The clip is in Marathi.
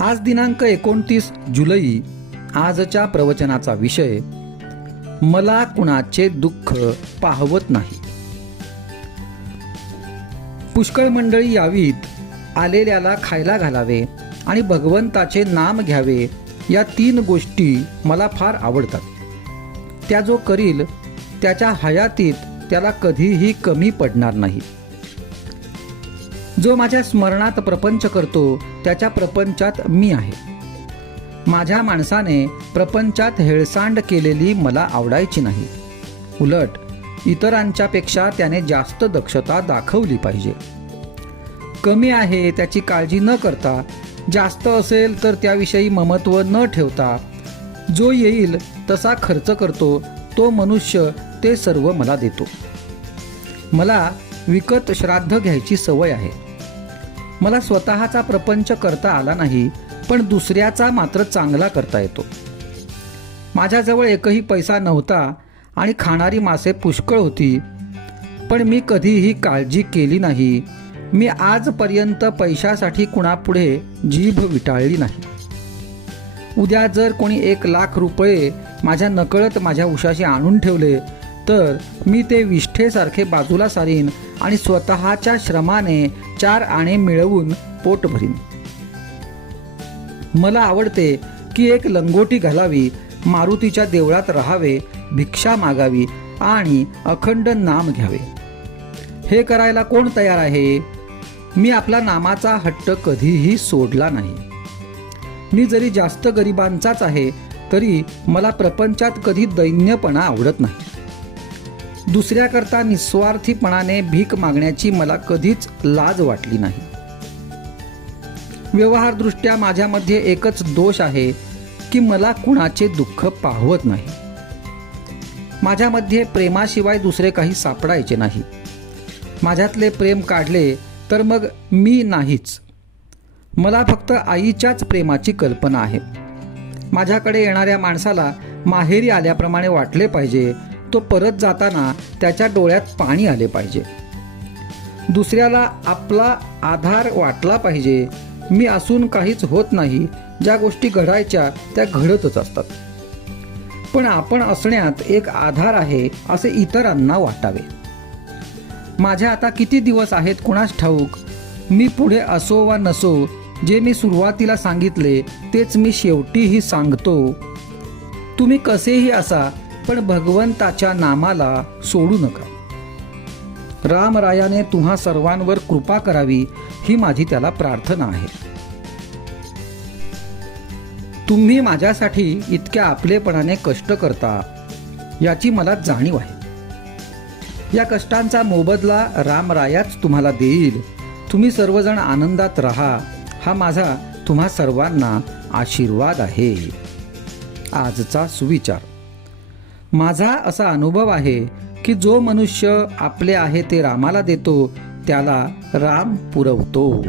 आज दिनांक 29 जुलै. आजच्या प्रवचनाचा विषय, मला कुणाचे दुःख पाहवत नाही. पुष्कळ मंडळी यावीत, आलेल्याला खायला घालावे आणि भगवंताचे नाम घ्यावे, या 3 गोष्टी मला फार आवडतात. त्या जो करील त्याच्या हयातीत त्याला कधीही कमी पडणार नाही. जो माझ्या स्मरणात प्रपंच करतो त्याच्या प्रपंचात मी आहे. माझ्या प्रपंचात हेळसांड केलेली मला आवडायची नाही. उलट इतरांच्या पेक्षा त्याने जास्त दक्षता दाखवली पाहिजे. कमी आहे त्याची काळजी न करता, जास्त असेल तर त्याविषयी ममत्व न ठेवता, जो येईल तसा खर्च करतो तो मनुष्य ते सर्व मला देतो. मला विकत श्राद्ध घ्यायची सवय आहे. मला स्वतःचा प्रपंच करता आला नाही, पण दुसऱ्याचा मात्र चांगला करता येतो. माझ्याजवळ एकही पैसा नव्हता आणि खाणारी मासे पुष्कळ होती, पण मी कधीही काळजी केली नाही. मी आजपर्यंत पैशासाठी कुणापुढे जीभ विटाळली नाही. उद्या जर कोणी 1,00,000 रुपये माझ्या नकळत माझ्या उशाशी आणून ठेवले तर मी ते विष्ठेसारखे बाजूला सारीन आणि स्वतःच्या श्रमाने 4 आणे मिळवून पोट भरीन. मला आवडते की एक लंगोटी घालावी, मारुतीच्या देवळात राहावे, भिक्षा मागावी आणि अखंड नाम घ्यावे. हे करायला कोण तयार आहे? मी आपला नामाचा हट्ट कधीही सोडला नाही. मी जरी जास्त गरिबांचाच आहे तरी मला प्रपंचात कधी दैन्यपणा आवडत नाही. दुसऱ्याकरता निस्वार्थीपणाने भीक मागण्याची मला कधीच लाज वाटली नाही. व्यवहारदृष्ट्या माझ्यामध्ये एकच दोष आहे की मला कुणाचे दुःख पाहवत नाही. माझ्यामध्ये प्रेमाशिवाय दुसरे काही सापडायचे नाही. माझ्यातले प्रेम काढले तर मग मी नाहीच. मला फक्त आईच्याच प्रेमाची कल्पना आहे. माझ्याकडे येणाऱ्या माणसाला माहेरी आल्याप्रमाणे वाटले पाहिजे. तो परत जाताना त्याच्या डोळ्यात पाणी आले पाहिजे. दुसऱ्याला आपला आधार वाटला पाहिजे. मी असून काहीच होत नाही. ज्या गोष्टी घडायच्या त्या घडतच असतात. पण आपण असण्यात एक आधार आहे असे इतरांना वाटावे. माझ्या आता किती दिवस आहेत कुणास ठाऊक. मी पुढे असो वा नसो, जे मी सुरुवातीला सांगितले तेच मी शेवटीही सांगतो. तुम्ही कसेही असा, पण भगवंताच्या नामाला सोडू नका. रामरायाने तुम्हा सर्वांवर कृपा करावी ही माझी त्याला प्रार्थना आहे. तुम्ही माझ्यासाठी इतक्या आपलेपणाने कष्ट करता याची मला जाणीव आहे. या कष्टांचा मोबदला रामरायाच तुम्हाला देईल. तुम्ही सर्वजण आनंदात राहा, हा माझा तुम्हा सर्वांना आशीर्वाद आहे. आजचा सुविचार. माझा असा अनुभव आहे की जो मनुष्य आपले आहे ते रामाला देतो त्याला राम पुरवतो.